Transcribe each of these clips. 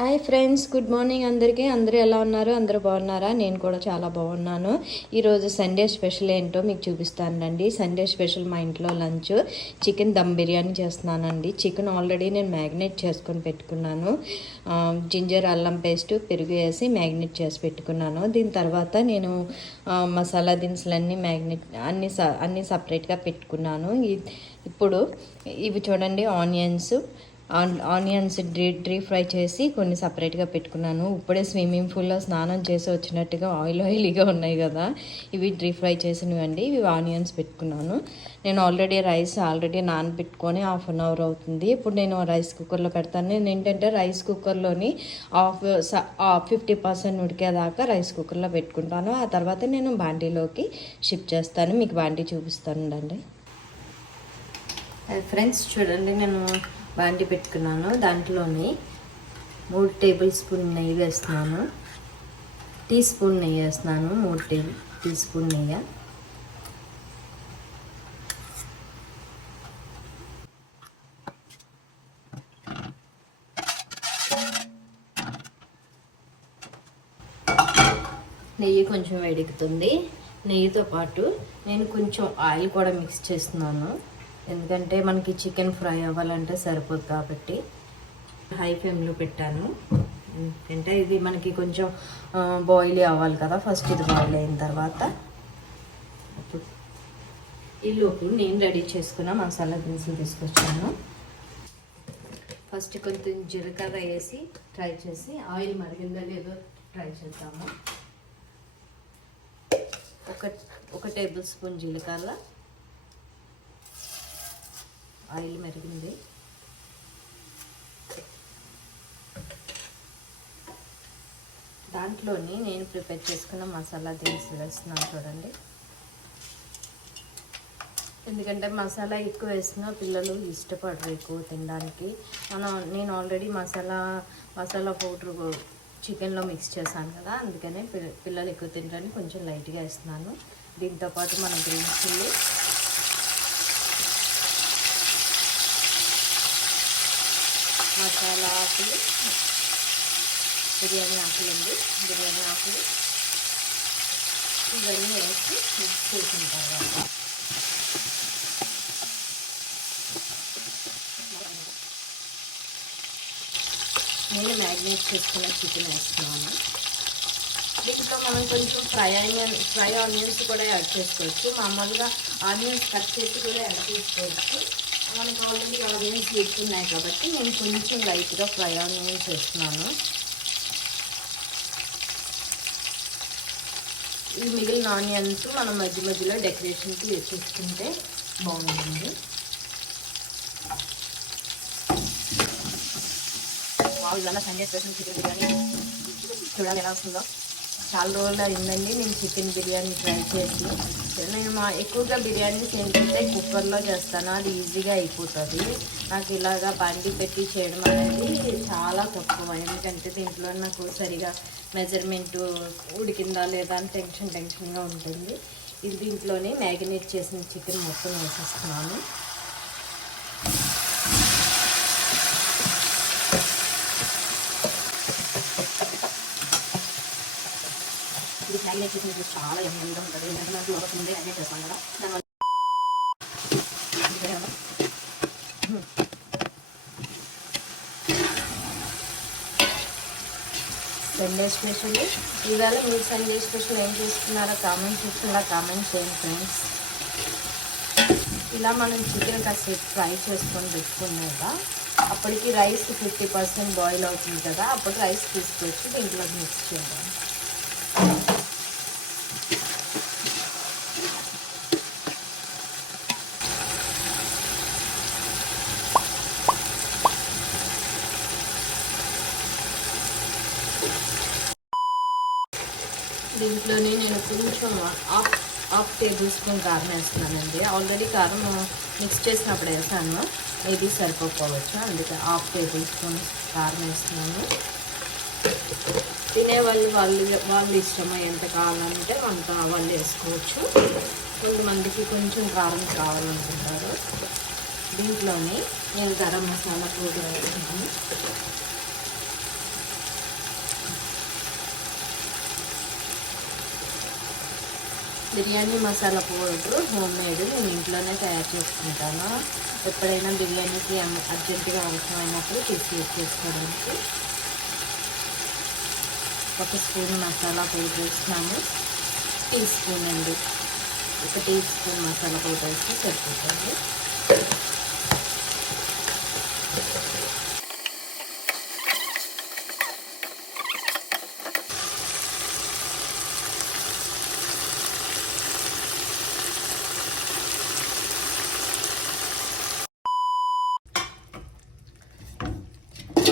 Hi friends, good morning అందరికీ. అందరూ ఎలా ఉన్నారు? అందరూ బాగున్నారా? నేను కూడా చాలా బాగున్నాను. ఈరోజు సండే స్పెషల్ ఏంటో మీకు చూపిస్తానండి. సండే స్పెషల్ మా ఇంట్లో లంచ్ చికెన్ దమ్ బిర్యానీ చేస్తున్నానండి. చికెన్ ఆల్రెడీ నేను మ్యాగ్నేట్ చేసుకొని పెట్టుకున్నాను. జింజర్ అల్లం పేస్ట్ పెరుగు వేసి మ్యాగ్నేట్ చేసి పెట్టుకున్నాను. దీని తర్వాత నేను మసాలా దినుసులన్నీ అన్నీ సపరేట్గా పెట్టుకున్నాను. ఇప్పుడు ఇవి చూడండి, ఆనియన్స్ డీప్ ఫ్రై చేసి కొన్ని సపరేట్గా పెట్టుకున్నాను. ఇప్పుడే స్విమ్మింగ్ పూల్లో స్నానం చేసి వచ్చినట్టుగా ఆయిలీగా ఉన్నాయి కదా, ఇవి డీప్ ఫ్రై చేసినవండి. ఇవి ఆనియన్స్ పెట్టుకున్నాను. నేను రైస్ నానబెట్టుకొని 1/2 అవర్ అవుతుంది. ఇప్పుడు నేను రైస్ కుక్కర్లో పెడతాను. నేను ఏంటంటే రైస్ కుక్కర్లోని 50% ఉడికేదాకా రైస్ కుక్కర్లో పెట్టుకుంటాను. ఆ తర్వాత నేను బాండీలోకి షిఫ్ట్ చేస్తాను. మీకు బాండీ చూపిస్తానండి. ఫ్రెండ్స్ చూడండి, నేను బాండి పెట్టుకున్నాను. దాంట్లోని 3 టేబుల్ స్పూన్ నెయ్యి వేస్తున్నాను. టీ స్పూన్ నెయ్యి వేస్తున్నాను. 3 టీ స్పూన్ నెయ్యి. నెయ్యి కొంచెం వేడెక్కుతుంది. నెయ్యితో పాటు నేను కొంచెం ఆయిల్ కూడా మిక్స్ చేస్తున్నాను. ఎందుకంటే మనకి చికెన్ ఫ్రై అవ్వాలంటే సరిపోదు కాబట్టి హై ఫ్లేమ్లో పెట్టాను. ఎందుకంటే ఇది మనకి కొంచెం బాయిల్ అవ్వాలి కదా. ఫస్ట్ ఇది బాయిల్ అయిన తర్వాత ఈలోపు నేను రెడీ చేసుకున్న మసాలా దినుసులు తీసుకొచ్చాను. ఫస్ట్ కొంచెం జీలకర్ర వేసి ట్రై చేసి ఆయిల్ మరిగిందో లేదో ట్రై చేద్దాము. ఒక టేబుల్ స్పూన్ జీలకర్ర. ఆయిల్ మరిగింది. దాంట్లోని నేను ప్రిపేర్ చేసుకున్న మసాలా దినుసులు వేస్తున్నాను చూడండి. ఎందుకంటే మసాలా ఎక్కువ వేసినా పిల్లలు ఇష్టపడరు ఎక్కువ తినడానికి. నేను ఆల్రెడీ మసాలా పౌడర్ చికెన్లో మిక్స్ చేశాను కదా, అందుకనే పిల్లలు ఎక్కువ తినడానికి కొంచెం లైట్గా వేస్తున్నాను. దీంతోపాటు మన గ్రీన్ చిల్లీ, మసాలా ఆకులు, బిర్యానీ ఆకులు ఇవన్నీ వేసి మిక్స్ చేసిన తర్వాత నేను మ్యాగ్నేట్ చేసుకున్న చికెన్ వేస్తున్నాను. దీంట్లో మనం కొంచెం ఫ్రై ఆనియన్స్ కూడా యాడ్ చేసుకోవచ్చు. మామూలుగా ఆనియన్స్ కట్ చేసి కూడా యాడ్ చేసుకోవచ్చు. మనకు ఆల్రెడీ ఆనియన్స్ వేసుకున్నాయి కాబట్టి నేను కొంచెం లైట్గా ఫ్రై ఆనియన్స్ వేస్తున్నాను. ఈ మిగిలిన ఆనియన్స్ మనం మధ్యలో డెకరేషన్కి వేసేసుకుంటే బాగుంటుంది. ఇవాళ సండే స్పెషల్ చికెన్ బిర్యానీ చూడాలి ఎలా వస్తుందో. చాలా రోజులు అయిందండి నేను చికెన్ బిర్యానీ ట్రై చేసి. నేను ఎక్కువగా బిర్యానీస్ ఏంటంటే కుక్కర్లో చేస్తాను, అది ఈజీగా అయిపోతుంది. నాకు ఇలాగా బండి పెట్టి చేయడం అనేది చాలా తక్కువ. ఎందుకంటే దీంట్లో నాకు సరిగా మెజర్మెంట్ ఉడికిందా లేదా అని టెన్షన్గా ఉంటుంది. ఇది దీంట్లోనే మ్యాగినేట్ చేసిన చికెన్ మొత్తం వేసేస్తున్నాను. ఇది మ్యాగ్నేట్ చేసిన చాలా ఎమ్మగా ఉంటుంది. ఎందుకంటే మనకు ఒక ముందే మ్యాగ్నేట్ చేస్తాం కదా, దానివల్ల సండే స్పెషల్. ఇవాళ మీరు సండే స్పెషల్ ఏం చేసుకున్నారో కామెంట్ చేయండి ఫ్రెండ్స్. ఇలా మనం చికెన్ కాసేపు ఫ్రై చేసుకొని పెట్టుకున్నాక అప్పటికి రైస్ 50% బాయిల్ అవుతుంది కదా, అప్పుడు రైస్ తీసుకొచ్చి దీంట్లో మిక్స్ చేద్దాం. దీంట్లోనే నేను కొంచెం హాఫ్ టేబుల్ స్పూన్ కారం వేస్తున్నానండి. ఆల్రెడీ కారం మిక్స్ చేసినప్పుడు వేసాను, ఇది సరిపోవచ్చు, అందుకే హాఫ్ టేబుల్ స్పూన్ కారం వేస్తున్నాను. వాళ్ళు ఇష్టమో ఎంత కావాలంటే అంత వాళ్ళు వేసుకోవచ్చు. కొంతమందికి కొంచెం కారం కావాలనుకుంటారు. దీంట్లోనే నేను గరం మసాలా పౌడర్ వేస్తున్నాను. Biryani masala powder home made నేను ఇంట్లోనే తయారు చేసుకుంటాను. ఎప్పుడైనా బిర్యానీకి అర్జెంటుగా అవసరమైనప్పుడు యూజ్ చేసుకోవడానికి. 1 స్పూన్ మసాలా పౌడర్ వేస్తున్నాము. టీ స్పూన్ అండి, 1 టీ స్పూన్ మసాలా పౌడర్ వేస్తే సరిపోతుంది.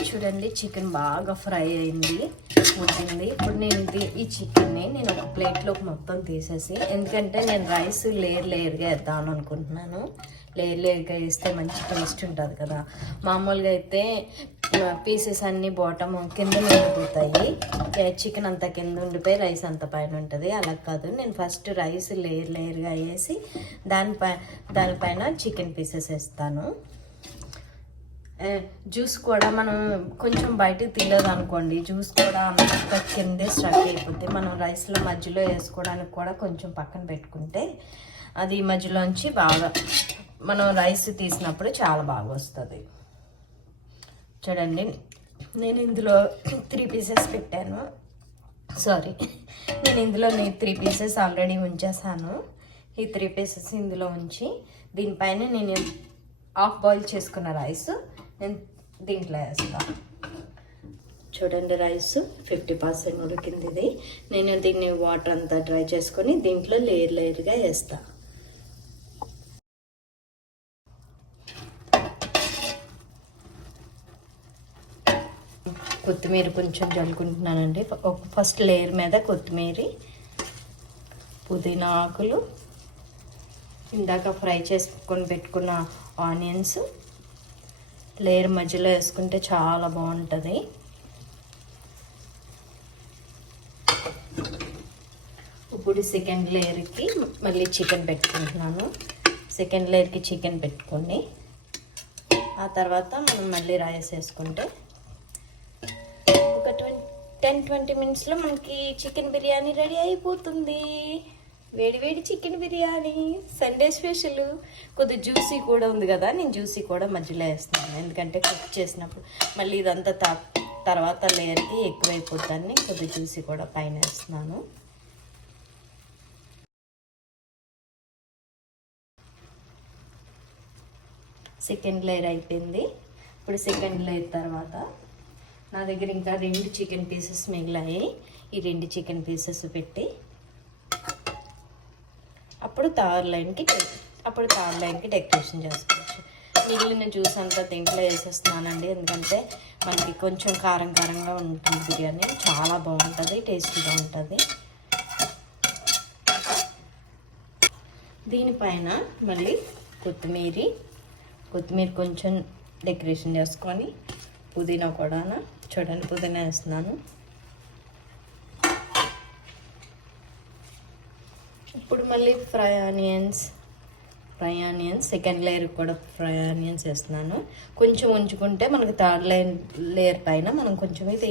చూడండి, చికెన్ బాగా ఫ్రై అయింది, ఉడికింది. ఇప్పుడు నేను ఈ చికెన్ని నేను ఒక ప్లేట్లోకి మొత్తం తీసేసి, ఎందుకంటే నేను రైస్ లేయర్గా వేద్దామని అనుకుంటున్నాను. లేయర్గా వేస్తే మంచి టేస్ట్ ఉంటుంది కదా. మామూలుగా అయితే పీసెస్ అన్నీ బాటమ్ కింద ఉండిపోతాయి, చికెన్ అంతా కింద ఉండిపోయి రైస్ అంత పైన ఉంటుంది. అలా కాదు, నేను ఫస్ట్ రైస్ లేయర్గా వేసి దానిపైన చికెన్ పీసెస్ వేస్తాను. జ్యూస్ కూడా మనం కొంచెం బయటకు తీయలేదు అనుకోండి, జ్యూస్ కూడా అంత కిందే స్ట్రక్ అయిపోతే మనం రైస్లో మధ్యలో వేసుకోవడానికి కూడా కొంచెం పక్కన పెట్టుకుంటే అది మధ్యలోంచి బాగా మనం రైస్ తీసినప్పుడు చాలా బాగా వస్తుంది. చూడండి, నేను ఇందులో 3 పీసెస్ పెట్టాను. నేను ఇందులో 3 పీసెస్ ఆల్రెడీ ఉంచేసాను. ఈ 3 పీసెస్ ఇందులో ఉంచి దీనిపైన నేను హాఫ్ బాయిల్ చేసుకున్న రైస్ నేను దీంట్లో వేస్తాను. చూడండి, రైస్ 50% ఉడికింది. ఇది నేను దీన్ని వాటర్ అంతా డ్రై చేసుకొని దీంట్లో లేయర్గా వేస్తాను. కొత్తిమీర కొంచెం జల్లుకుంటున్నానండి. ఫస్ట్ లేయర్ మీద కొత్తిమీర, పుదీనా ఆకులు, ఇందాక ఫ్రై చేసుకొని పెట్టుకున్న ఆనియన్స్ లేయర్ మధ్యలో వేసుకుంటే చాలా బాగుంటుంది. ఇప్పుడు సెకండ్ లేయర్కి మళ్ళీ చికెన్ పెట్టుకుంటున్నాను. సెకండ్ లేయర్కి చికెన్ పెట్టుకొని ఆ తర్వాత మనం మళ్ళీ రైస్ వేసుకుంటే ఒక 10-20 మినిట్స్లో మనకి చికెన్ బిర్యానీ రెడీ అయిపోతుంది. వేడి చికెన్ బిర్యానీ సండే స్పెషల్. కొద్దిగా జ్యూసీ కూడా ఉంది కదా, నేను జ్యూసీ కూడా మధ్యలో వేస్తున్నాను. ఎందుకంటే కుక్ చేసినప్పుడు మళ్ళీ ఇదంతా తర్వాత లేయర్కి ఎక్కువైపోతాన్ని కొద్దిగా జ్యూసీ కూడా పైన వేస్తున్నాను. సెకండ్ లేయర్ అయిపోయింది. ఇప్పుడు సెకండ్ లేయర్ తర్వాత నా దగ్గర ఇంకా 2 చికెన్ పీసెస్ మిగిలాయి. ఈ 2 చికెన్ పీసెస్ పెట్టి అప్పుడు థర్డ్ లైన్కి డెకరేషన్ చేసుకోవచ్చు. మిగిలిన జ్యూస్ అంతా దీంట్లో వేసేస్తున్నానండి, ఎందుకంటే మనకి కొంచెం కారంగా ఉంటుంది బిర్యానీ. చాలా బాగుంటుంది, టేస్టీగా ఉంటుంది. దీనిపైన మళ్ళీ కొత్తిమీర కొంచెం డెకరేషన్ చేసుకొని పుదీనా కూడా చూడండి, పుదీనా వేస్తున్నాను. ఇప్పుడు మళ్ళీ ఫ్రై ఆనియన్స్ సెకండ్ లేయర్ కూడా ఫ్రై ఆనియన్స్ వేస్తున్నాను. కొంచెం ఉంచుకుంటే మనకి థర్డ్ లేయర్ పైన మనం కొంచెం ఇది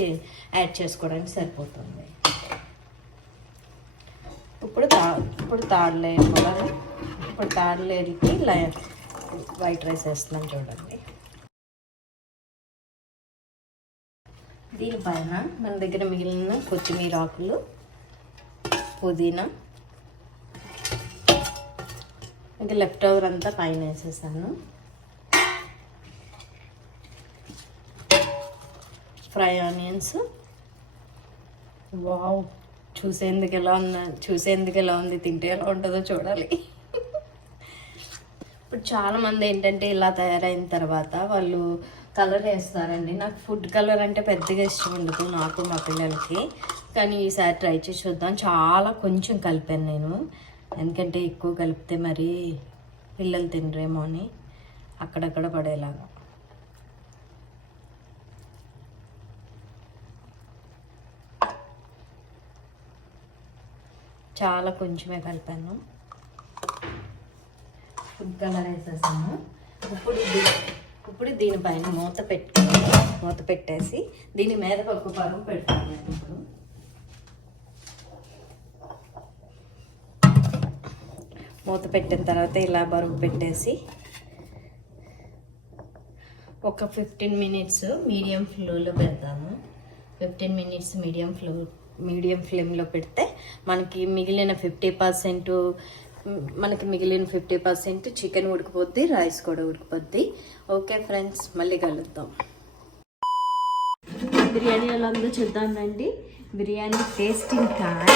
యాడ్ చేసుకోవడానికి సరిపోతుంది. ఇప్పుడు థర్డ్ లేయర్ కూడా థర్డ్ లేయర్కి వైట్ రైస్ వేస్తున్నాను. చూడండి, దీనిపైన మన దగ్గర మిగిలిన కొత్తిమీర ఆకులు, పుదీనా, ఇంకా లెఫ్ట్ ఓవర్ అంతా పైన వేసేసాను. Fry onions. వావ్, చూసేందుకు ఎలా ఉంది, తింటే ఎలా ఉంటుందో చూడాలి. ఇప్పుడు చాలామంది ఏంటంటే ఇలా తయారైన తర్వాత వాళ్ళు కలర్ వేస్తారండి. నాకు ఫుడ్ కలర్ అంటే పెద్దగా ఇష్టం ఉండదు, నాకు మా పిల్లలకి. కానీ ఈసారి ట్రై చేసి చూద్దాం. చాలా కొంచెం కలిపాను నేను, ఎందుకంటే ఎక్కువ కలిపితే మరి పిల్లలు తినరేమో అని అక్కడక్కడ పడేలాగా. చాలా కొంచెమే కలిపాను. ఫుడ్ కలర్ వేసేసాను. ఇప్పుడు దీనిపైన మూత పెట్టేసి దీని మీద ఒక పరుపు పెడతాను. ఇప్పుడు మూత పెట్టిన తర్వాత ఇలా బరువు పెట్టేసి ఒక 15 మినిట్స్ మీడియం ఫ్లేమ్లో పెడతాము. 15 మినిట్స్ మీడియం ఫ్లేమ్లో పెడితే మనకి మిగిలిన 50% చికెన్ ఉడికిపోద్ది, రైస్ కూడా ఉడికిపోద్ది. ఓకే ఫ్రెండ్స్, మళ్ళీ కలుద్దాం. బిర్యానీ ఎలా ఉందో చూద్దామండి. Biryani tasting time.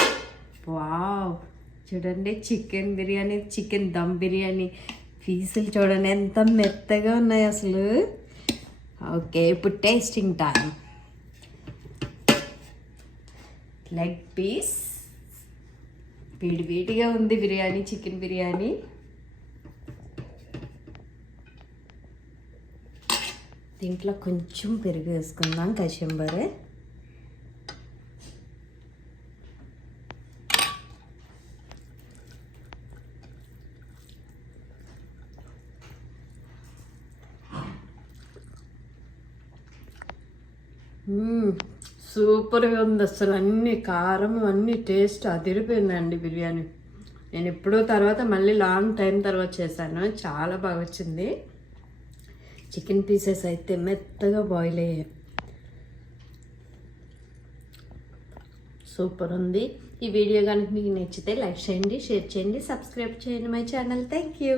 వావ్, చూడండి చికెన్ బిర్యానీ, చికెన్ దమ్ బిర్యానీ పీసులు చూడండి ఎంత మెత్తగా ఉన్నాయి అసలు. ఓకే, ఇప్పుడు టేస్టింగ్ టైం. లెగ్ పీస్ వేడిగా ఉంది బిర్యానీ, చికెన్ బిర్యానీ. దీంట్లో కొంచెం పెరుగు వేసుకుందాం, కచంబరే. సూపర్గా ఉంది అసలు. అన్ని కారం అన్ని టేస్ట్ అదిరిపోయిందండి బిర్యానీ. నేను ఎప్పుడో తర్వాత మళ్ళీ లాంగ్ టైం తర్వాత చేశాను, చాలా బాగా వచ్చింది. చికెన్ పీసెస్ అయితే మెత్తగా బాయిల్ అయ్యాయి, సూపర్ ఉంది. ఈ వీడియో కనుక మీకు నచ్చితే లైక్ చేయండి, షేర్ చేయండి, సబ్స్క్రైబ్ చేయండి మై ఛానల్. Thank you.